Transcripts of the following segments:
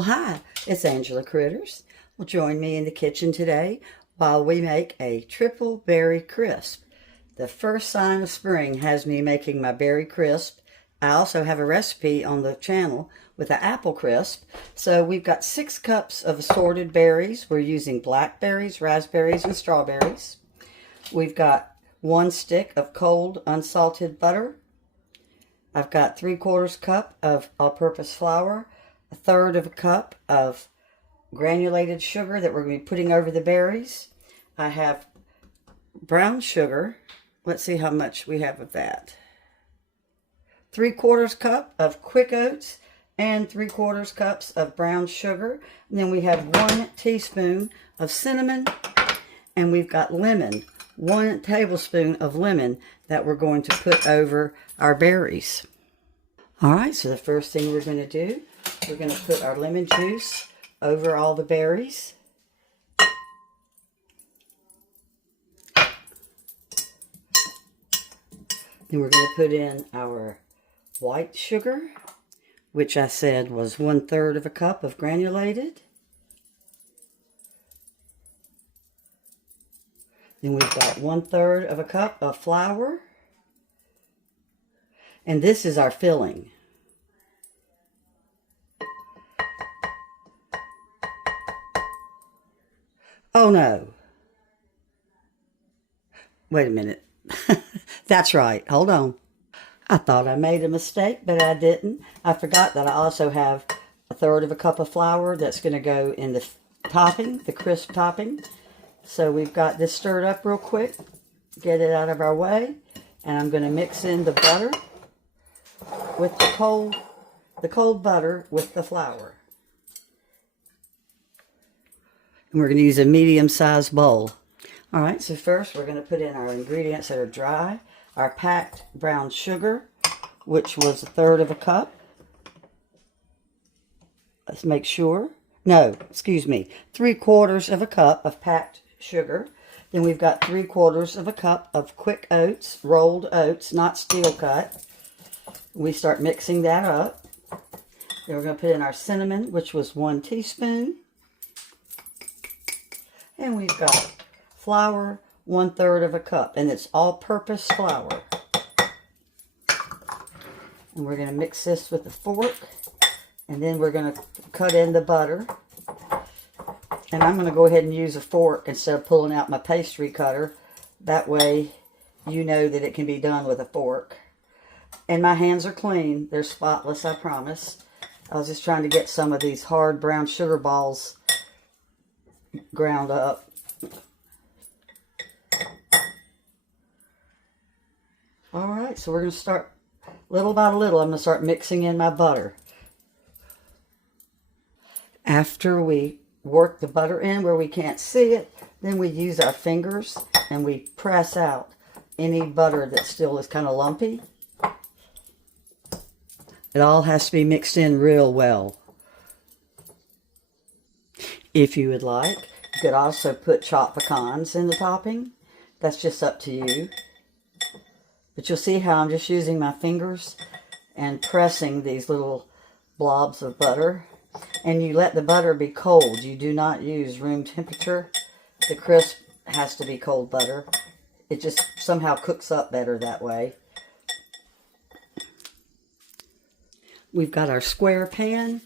Well, hi, it's Angela Critters. Well, join me in the kitchen today while we make a triple berry crisp. The first sign of spring has me making my berry crisp. I also have a recipe on the channel with an apple crisp. So we've got 6 cups of assorted berries. We're using blackberries, raspberries, and strawberries. We've got 1 stick of cold unsalted butter. I've got 3/4 cup of all-purpose flour, 1/3 of a cup of granulated sugar that we're going to be putting over the berries. I have brown sugar. Let's see how much we have of that. 3/4 cup of quick oats and 3/4 cups of brown sugar. And then we have 1 teaspoon of cinnamon, and we've got lemon, 1 tablespoon of lemon that we're going to put over our berries. All right, so the first thing we're going to do, we're going to put our lemon juice over all the berries. Then we're going to put in our white sugar, which I said was 1/3 of a cup of granulated. Then we've got 1/3 of a cup of flour. And this is our filling. Oh no. Wait a minute. That's right. Hold on. I thought I made a mistake, but I didn't. I forgot that I also have 1/3 of a cup of flour that's going to go in the topping, the crisp topping. So we've got this stirred up real quick. Get it out of our way. And I'm going to mix in the butter with the cold butter with the flour. And we're going to use a medium-sized bowl. All right, so first we're going to put in our ingredients that are dry. Our packed brown sugar, which was 1/3 of a cup. Let's make sure. No, excuse me, 3/4 of a cup of packed sugar. Then we've got 3/4 of a cup of quick oats, rolled oats, not steel cut. We start mixing that up. Then we're going to put in our cinnamon, which was 1 teaspoon. And we've got flour, 1/3 of a cup. And it's all-purpose flour. And we're going to mix this with a fork. And then we're going to cut in the butter. And I'm going to go ahead and use a fork instead of pulling out my pastry cutter. That way you know that it can be done with a fork. And my hands are clean. They're spotless, I promise. I was just trying to get some of these hard brown sugar balls ground up. Alright, so we're going to start little by little. I'm going to start mixing in my butter. After we work the butter in where we can't see it, then we use our fingers and we press out any butter that still is kind of lumpy. It all has to be mixed in real well. If you would like, you could also put chopped pecans in the topping. That's just up to you. But you'll see how I'm just using my fingers and pressing these little blobs of butter. And you let the butter be cold. You do not use room temperature. The crisp has to be cold butter. It just somehow cooks up better that way. We've got our square pan,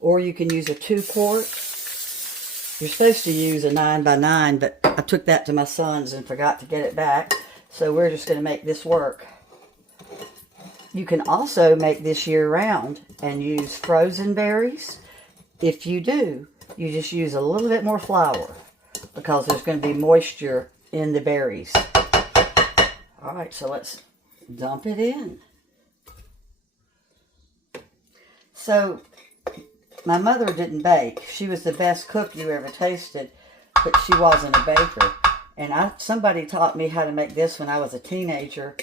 or you can use a 2-quart. You're supposed to use a 9x9, but I took that to my son's and forgot to get it back. So we're just going to make this work. You can also make this year-round and use frozen berries. If you do, you just use a little bit more flour because there's going to be moisture in the berries. All right, so let's dump it in. So, my mother didn't bake. She was the best cook you ever tasted, but she wasn't a baker. And somebody taught me how to make this when I was a teenager,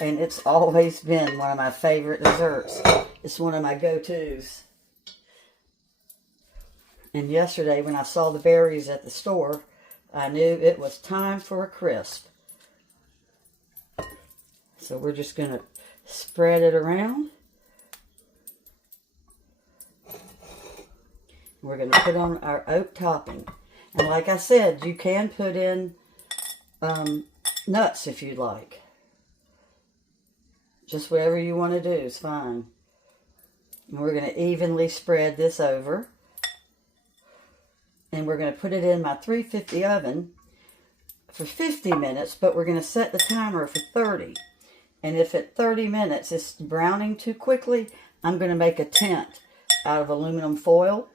and it's always been one of my favorite desserts. It's one of my go-tos. And yesterday, when I saw the berries at the store, I knew it was time for a crisp. So we're just going to spread it around. We're going to put on our oat topping. And like I said, you can put in nuts if you'd like. Just whatever you want to do is fine. And we're going to evenly spread this over. And we're going to put it in my 350 oven for 50 minutes, but we're going to set the timer for 30. And if at 30 minutes it's browning too quickly, I'm going to make a tent out of aluminum foil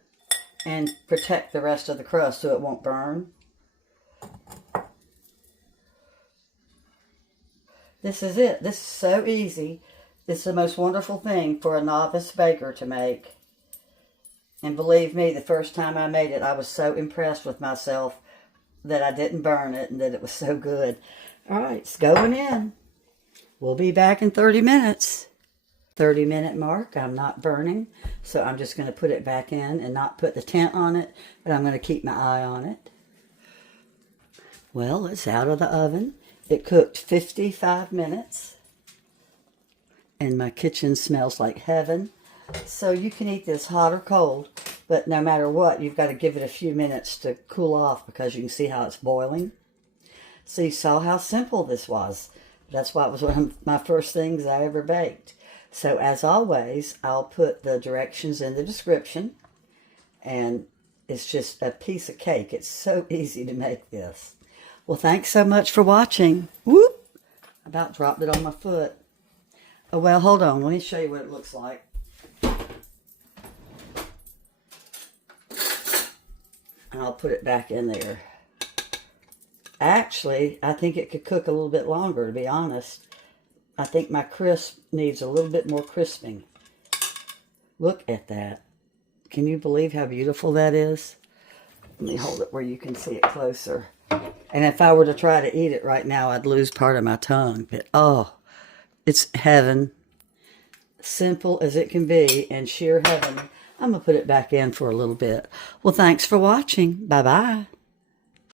and protect the rest of the crust so it won't burn. This is it. This is so easy. This is the most wonderful thing for a novice baker to make. And believe me, the first time I made it, I was so impressed with myself that I didn't burn it and that it was so good. All right, it's going in. We'll be back in 30 minutes. 30-minute mark, I'm not burning, so I'm just going to put it back in and not put the tent on it, but I'm going to keep my eye on it. Well, it's out of the oven. It cooked 55 minutes, and my kitchen smells like heaven. So you can eat this hot or cold, but no matter what, you've got to give it a few minutes to cool off because you can see how it's boiling. So you saw how simple this was. That's why it was one of my first things I ever baked. So as always, I'll put the directions in the description, and it's just a piece of cake. It's so easy to make this. Well, thanks so much for watching. Whoop! About dropped it on my foot. Oh, well, hold on. Let me show you what it looks like. And I'll put it back in there. Actually, I think it could cook a little bit longer, to be honest. I think my crisp needs a little bit more crisping. Look at that. Can you believe how beautiful that is? Let me hold it where you can see it closer. And if I were to try to eat it right now, I'd lose part of my tongue. But, oh, it's heaven. Simple as it can be and sheer heaven. I'm going to put it back in for a little bit. Well, thanks for watching. Bye-bye.